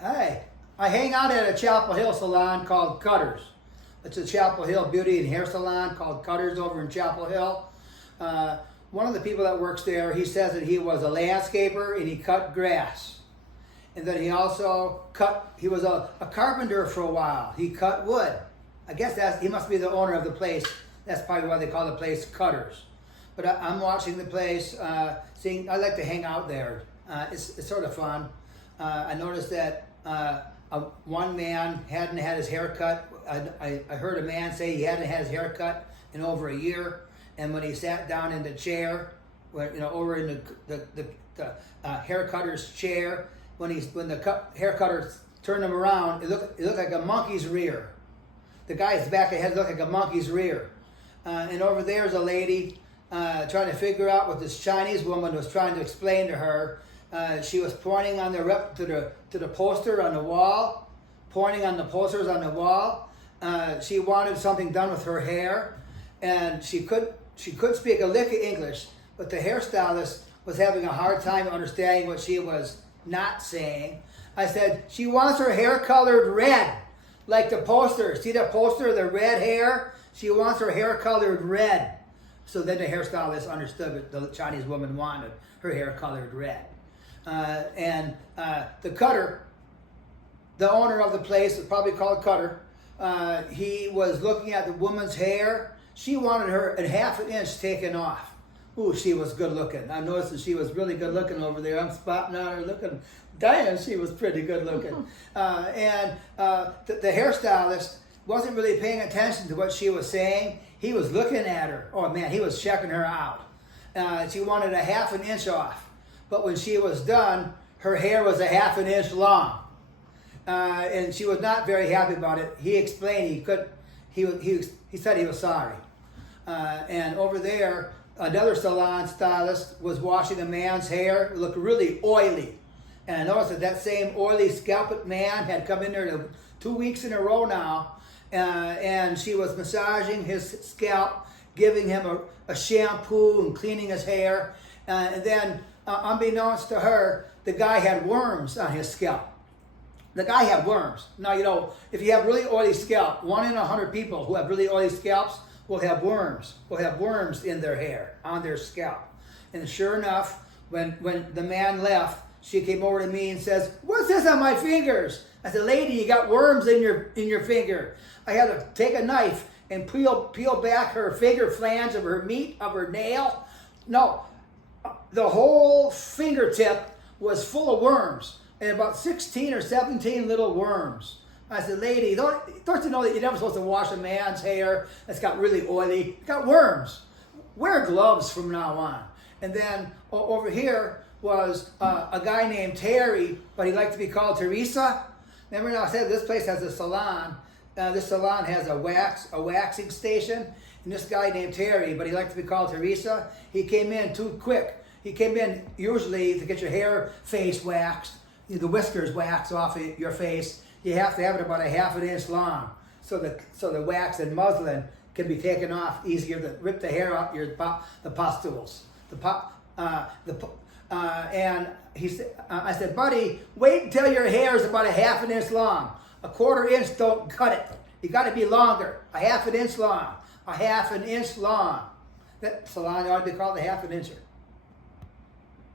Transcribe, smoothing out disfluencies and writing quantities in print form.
Hey, I hang out at a Chapel Hill salon called Cutters. It's a Chapel Hill beauty and hair salon called Cutters over in Chapel Hill. One of the people that works there, he says that he was a landscaper and he cut grass. And then he also he was a carpenter for a while. He cut wood. I guess he must be the owner of the place. That's probably why they call the place Cutters. But I'm watching the place, I like to hang out there. It's sort of fun. I noticed that one man hadn't had his hair cut. I heard a man say he hadn't had his hair cut in over a year. And when he sat down in the chair, over in the hair cutter's chair, when the hair cutter turned him around, it looked like a monkey's rear. The guy's back of the head looked like a monkey's rear. And over there's a lady trying to figure out what this Chinese woman was trying to explain to her. She was pointing on to the poster on the wall, pointing on the posters on the wall. She wanted something done with her hair, and she could speak a lick of English, but the hairstylist was having a hard time understanding what she was not saying. I said, she wants her hair colored red, like the poster. See the poster, the red hair? She wants her hair colored red. So then the hairstylist understood what the Chinese woman wanted, her hair colored red. The cutter, the owner of the place, it's probably called Cutter, he was looking at the woman's hair. She wanted her a half an inch taken off. Ooh, she was good looking. I noticed that she was really good looking over there. I'm spotting on her looking. Damn, she was pretty good looking. The hairstylist wasn't really paying attention to what she was saying. He was looking at her. Oh man, he was checking her out. She wanted a half an inch off. But when she was done, her hair was a half an inch long. And she was not very happy about it. He explained he said he was sorry. And over there, another salon stylist was washing a man's hair. It looked really oily. And I noticed that same oily scalped man had come in there 2 weeks in a row now. And she was massaging his scalp, giving him a shampoo and cleaning his hair. And then, unbeknownst to her, the guy had worms on his scalp. The guy had worms. Now, if you have really oily scalp, 1 in 100 people who have really oily scalps will have worms. Will have worms in their hair, on their scalp. And sure enough, when the man left, she came over to me and says, "What's this on my fingers?" I said, "Lady, you got worms in your finger." I had to take a knife and peel back her finger flange of her meat, of her nail. No, the whole fingertip was full of worms. And about 16 or 17 little worms. I said, "Lady, don't you know that you're never supposed to wash a man's hair that's got really oily? It's got worms. Wear gloves from now on." And then over here was a guy named Terry, but he liked to be called Teresa. Remember now I said this place has a salon. This salon has a waxing station. And this guy named Terry, but he liked to be called Teresa, he came in too quick. He came in usually to get your hair face waxed. The whiskers wax off of your face. You have to have it about a half an inch long, so the wax and muslin can be taken off easier to rip the hair out the pustules. And he said, I said, "Buddy, wait until your hair is about a half an inch long. A quarter inch don't cut it. You got to be longer. A half an inch long. A half an inch long." That salon ought to be called a half an incher.